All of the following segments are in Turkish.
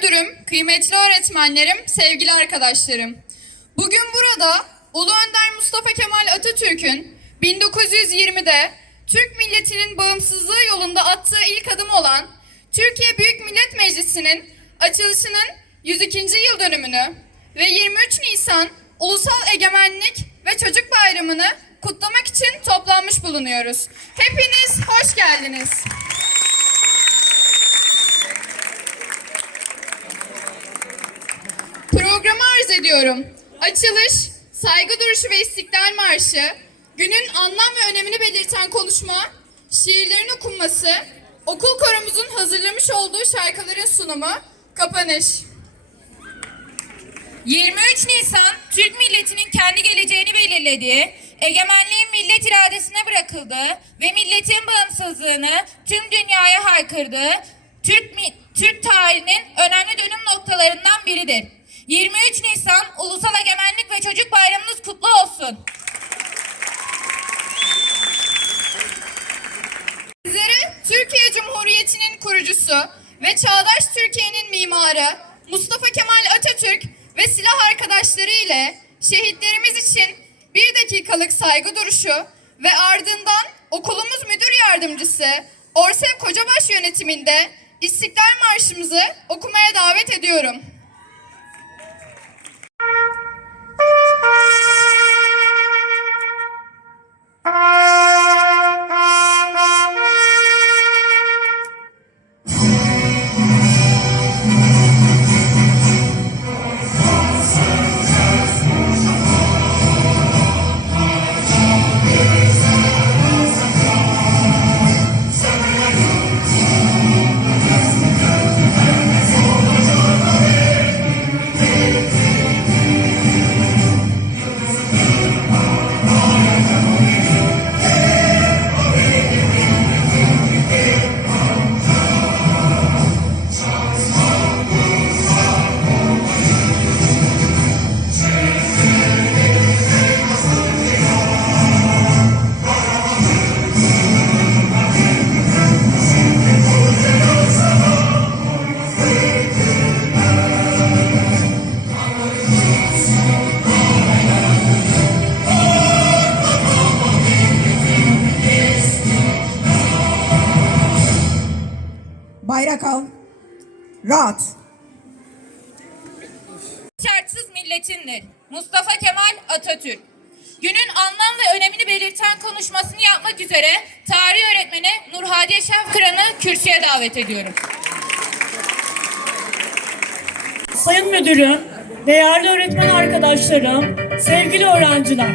müdürüm, kıymetli öğretmenlerim, sevgili arkadaşlarım. Bugün burada Ulu Önder Mustafa Kemal Atatürk'ün 1920'de Türk milletinin bağımsızlığı yolunda attığı ilk adım olan Türkiye Büyük Millet Meclisi'nin açılışının 102. yıl dönümünü ve 23 Nisan Ulusal Egemenlik ve Çocuk Bayramı'nı kutlamak için toplanmış bulunuyoruz. Hepiniz hoş geldiniz. Programı arz ediyorum. Açılış, saygı duruşu ve istiklal marşı, günün anlam ve önemini belirten konuşma, şiirlerin okunması, okul koromuzun hazırlamış olduğu şarkıların sunumu, kapanış. 23 Nisan Türk milletinin kendi geleceğini belirlediği, egemenliğin millet iradesine bırakıldığı ve milletin bağımsızlığını tüm dünyaya haykırdığı Türk Türk tarihinin önemli dönüm noktalarından biridir. 23 Nisan Ulusal Egemenlik ve Çocuk Bayramınız kutlu olsun. Sizlere Türkiye Cumhuriyeti'nin kurucusu ve çağdaş Türkiye'nin mimarı Mustafa Kemal Atatürk ve silah arkadaşları ile şehitlerimiz için bir dakikalık saygı duruşu ve ardından okulumuz müdür yardımcısı Orsev Kocabaş yönetiminde İstiklal Marşımızı okumaya davet ediyorum. Thank you. Al. Rahat. Şartsız milletindir. Mustafa Kemal Atatürk. Günün anlam ve önemini belirten konuşmasını yapmak üzere tarih öğretmeni Nurhadiye Şevkıran'ı kürsüye davet ediyorum. Sayın Müdürüm, değerli öğretmen arkadaşlarım, sevgili öğrenciler.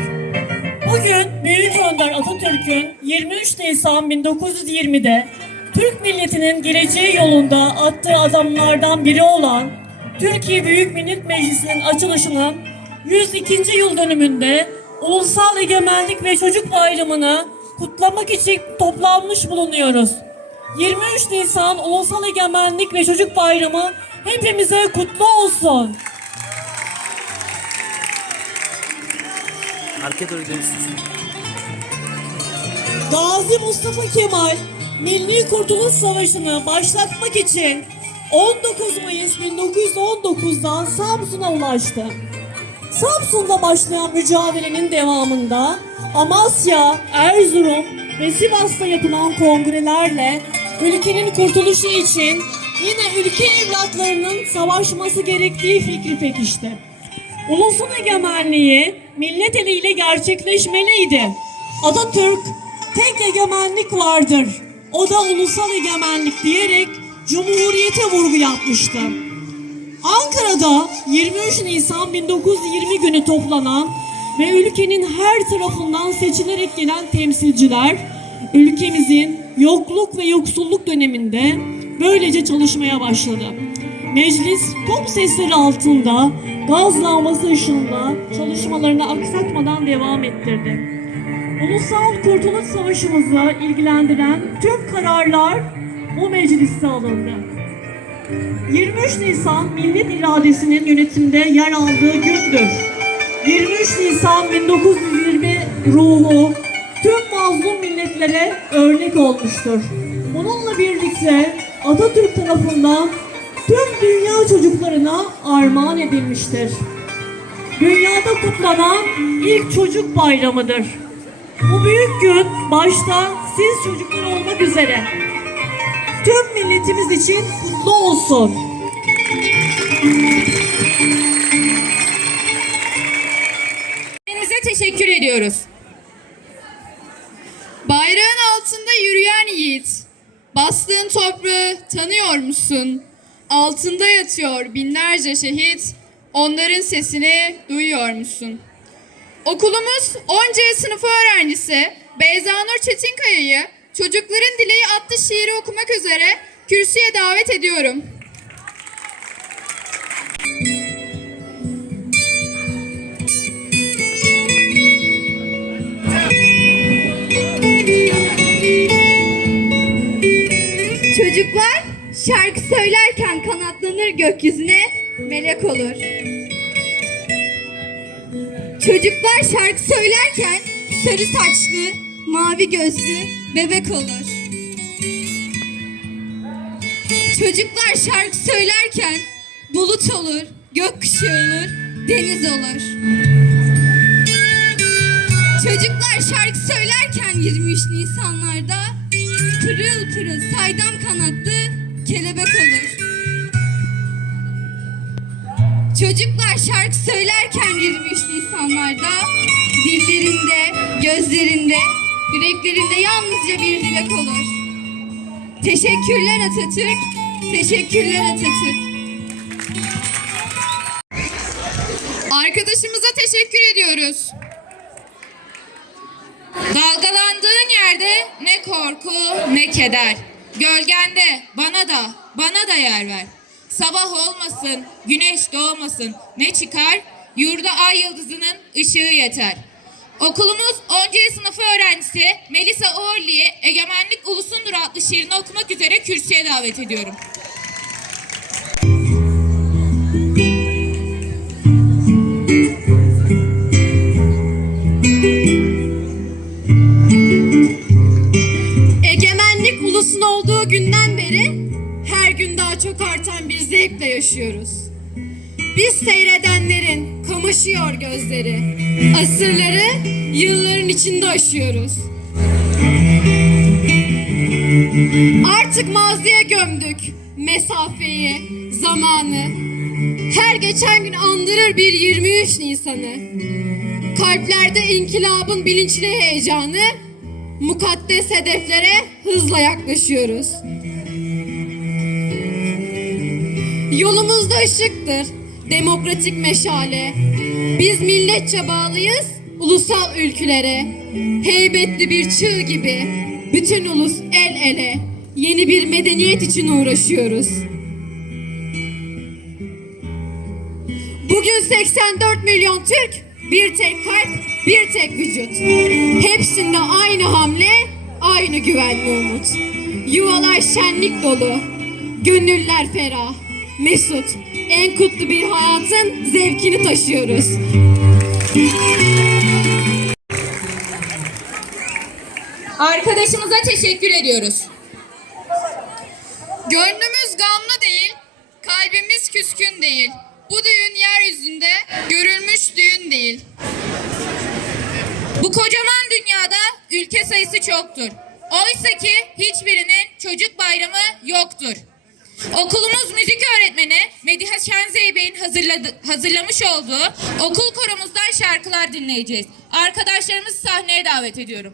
Bugün Büyük Önder Atatürk'ün 23 Nisan 1920'de Türk milletinin geleceği yolunda attığı adımlardan biri olan Türkiye Büyük Millet Meclisi'nin açılışının 102. yıl dönümünde Ulusal Egemenlik ve Çocuk Bayramı'nı kutlamak için toplanmış bulunuyoruz. 23 Nisan Ulusal Egemenlik ve Çocuk Bayramı hepimize kutlu olsun. Arkaya doğru. Gazi Mustafa Kemal Milli Kurtuluş Savaşı'nı başlatmak için 19 Mayıs 1919'dan Samsun'a ulaştı. Samsun'da başlayan mücadelenin devamında Amasya, Erzurum ve Sivas'ta yapılan kongrelerle ülkenin kurtuluşu için yine ülke evlatlarının savaşması gerektiği fikri pekişti. Ulusun egemenliği millet eliyle gerçekleşmeliydi. Atatürk tek egemenlik vardır. O da ulusal egemenlik diyerek Cumhuriyete vurgu yapmıştı. Ankara'da 23 Nisan 1920 günü toplanan ve ülkenin her tarafından seçilerek gelen temsilciler ülkemizin yokluk ve yoksulluk döneminde böylece çalışmaya başladı. Meclis top sesleri altında gaz lambası ışığında çalışmalarını aksatmadan devam ettirdi. Ulusal Kurtuluş Savaşımızı ilgilendiren tüm kararlar bu mecliste alındı. 23 Nisan millet iradesinin yönetimde yer aldığı gündür. 23 Nisan 1920 ruhu tüm mazlum milletlere örnek olmuştur. Bununla birlikte Atatürk tarafından tüm dünya çocuklarına armağan edilmiştir. Dünyada kutlanan ilk çocuk bayramıdır. Bu büyük gün başta siz çocuklar olmak üzere tüm milletimiz için kutlu olsun. Teşekkür ediyoruz. Bayrağın altında yürüyen yiğit, bastığın toprağı tanıyor musun? Altında yatıyor binlerce şehit, onların sesini duyuyor musun? Okulumuz 10. sınıfı öğrencisi Beyzanur Çetinkaya'yı Çocukların Dileği adlı şiiri okumak üzere kürsüye davet ediyorum. Çocuklar şarkı söylerken kanatlanır gökyüzüne melek olur. Çocuklar şarkı söylerken sarı saçlı, mavi gözlü bebek olur. Çocuklar şarkı söylerken bulut olur, gökkuşağı olur, deniz olur. Çocuklar şarkı söylerken 23 Nisanlarda pırıl pırıl saydam kanatlı kelebek olur. Çocuklar şarkı söylerken 23 Nisanlarda dillerinde, gözlerinde, yüreklerinde yalnızca bir dilek olur. Teşekkürler Atatürk, teşekkürler Atatürk. Arkadaşımıza teşekkür ediyoruz. Dalgalandığın yerde ne korku ne keder. Gölgende bana da bana da yer ver. Sabah olmasın, güneş doğmasın. Ne çıkar? Yurda ay yıldızının ışığı yeter. Okulumuz 10. sınıfı öğrencisi Melisa Orli'yi Egemenlik Ulusundur adlı şiirini okumak üzere kürsüye davet ediyorum. Gün daha çok artan bir zevkle yaşıyoruz. Biz seyredenlerin kamaşıyor gözleri. Asırları yılların içinde aşıyoruz. Artık maziye gömdük mesafeyi, zamanı. Her geçen gün andırır bir 23 Nisan'ı. Kalplerde inkılabın bilinçli heyecanı, mukaddes hedeflere hızla yaklaşıyoruz. Yolumuzda ışıktır, demokratik meşale. Biz milletçe bağlıyız, ulusal ülkülere. Heybetli bir çığ gibi, bütün ulus el ele, yeni bir medeniyet için uğraşıyoruz. Bugün 84 milyon Türk, bir tek kalp, bir tek vücut. Hepsinde aynı hamle, aynı güvenli umut. Yuvalar şenlik dolu, gönüller ferah, mesut. En kutlu bir hayatın zevkini taşıyoruz. Arkadaşımıza teşekkür ediyoruz. Gönlümüz gamlı değil, kalbimiz küskün değil. Bu düğün yeryüzünde görülmüş düğün değil. Bu kocaman dünyada ülke sayısı çoktur. Oysa ki hiçbirinin çocuk bayramı yoktur. Okulumuz müzik öğretmeni Mediha Şenzeybek'in hazırladı, hazırlamış olduğu okul koromuzdan şarkılar dinleyeceğiz. Arkadaşlarımızı sahneye davet ediyorum.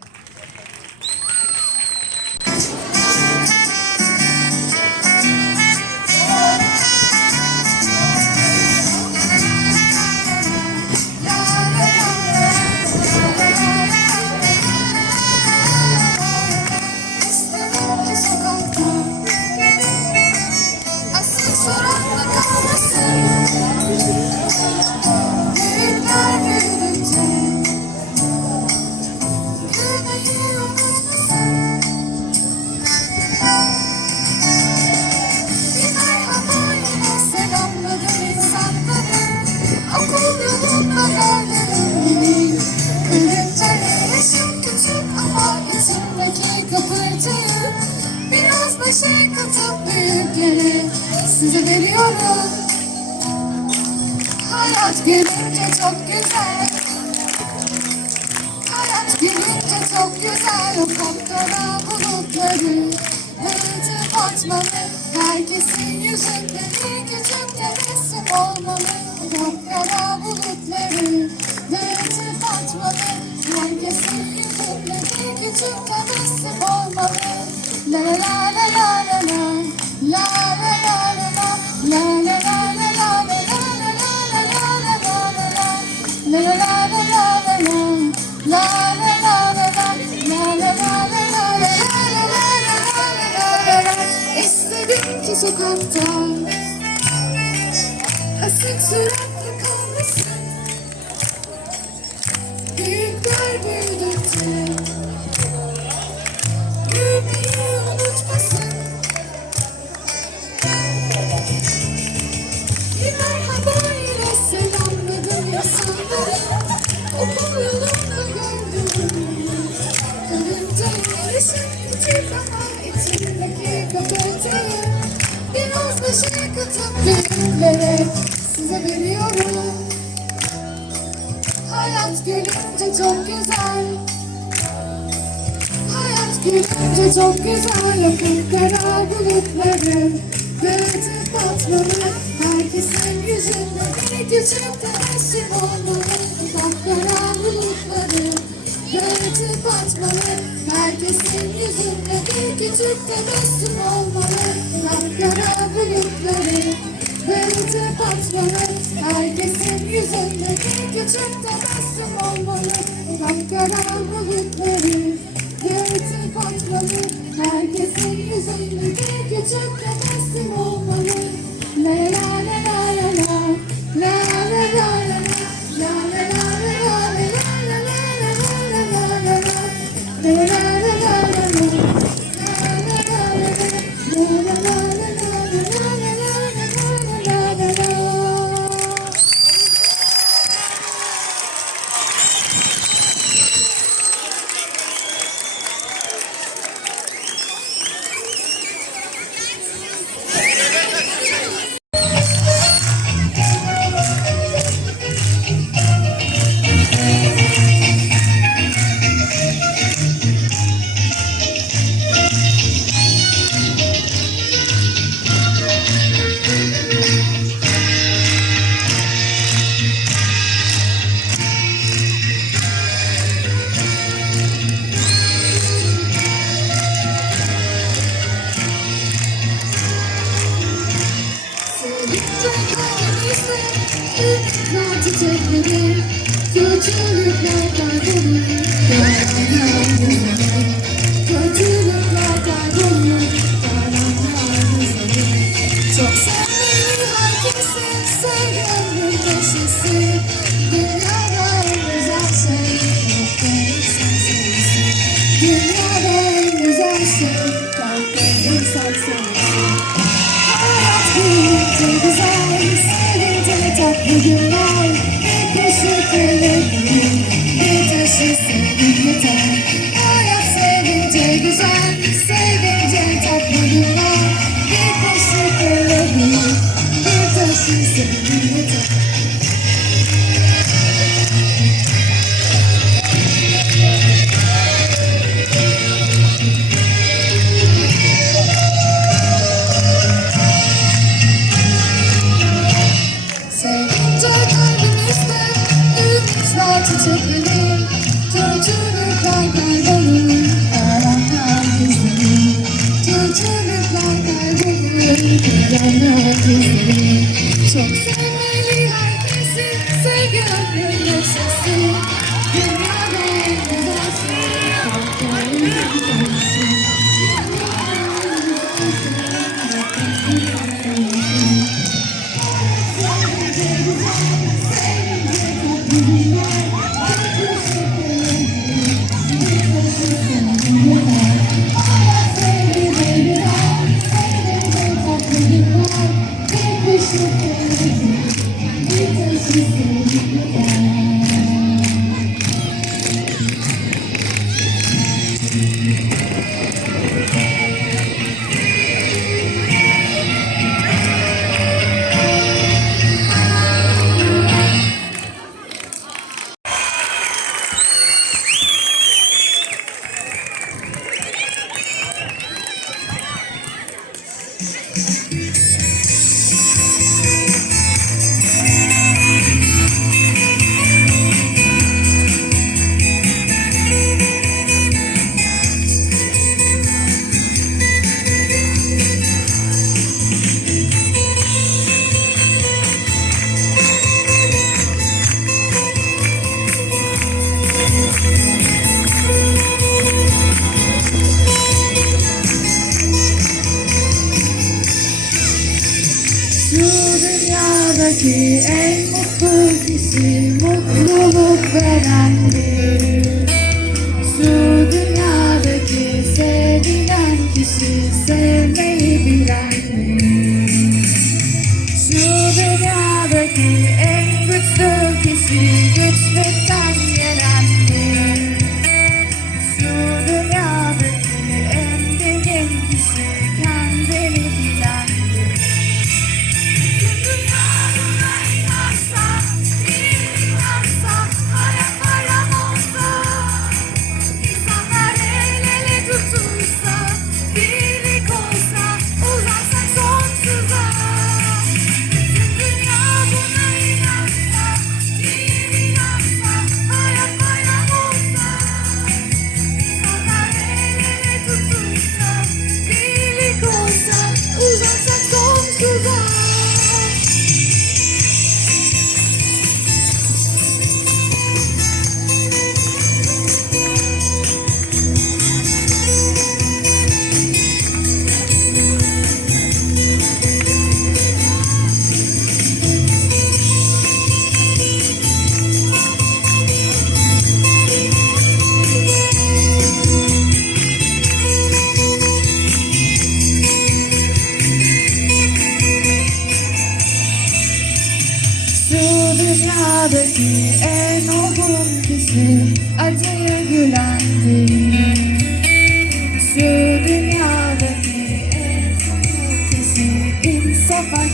Çok güzel. Hayat gülünce çok güzel. Kapkara bulutları Dağıtıp atmalı Herkesin yüzünde bir küçük tebessüm olmalı. Kapkara bulutları size veriyorum. Hayat gülünce çok güzel. Hayat gülünce çok güzel. O kara bulutları. Dağıtıp atmalı Herkesin yüzünde bir küçük tebessüm olmalı Kara bulutları Dağıtıp atmalı Herkesin yüzünde bir küçük tebessüm olmalı. Kara bulutları Dağıtıp atmalı Herkesin yüzünde bir küçük tebessüm olmalı. Kapkara bulutları Dağıtıp atmalı Herkesin yüzünde bir küçük tebessüm olmalı. La la la La la la Thank you. Future look like a woman. Yalanlar dizleri Çok sevmeli herkesi Sevgi ömrüm yoksa Dünya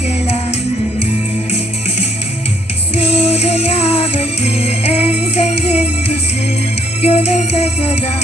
gelendir. Şu dünyadaki en zengin kişi gönül fethedendir.